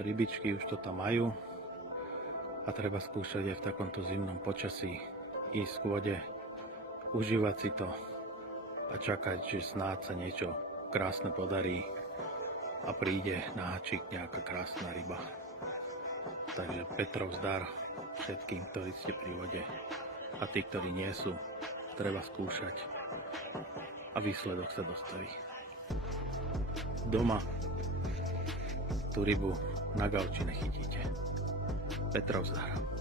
rybičky už to tam majú a treba skúšať aj v takomto zimnom počasí ísť k vode, užívať si to a čakať, že snáď sa niečo krásne podarí a príde na háčik nejaká krásna ryba. Takže Petrov zdar všetkým, ktorí ste pri vode, a tí, ktorí nie sú, treba skúšať a výsledok sa dostaví. Doma tú rybu na gauči nechytíte. Petrov zdar.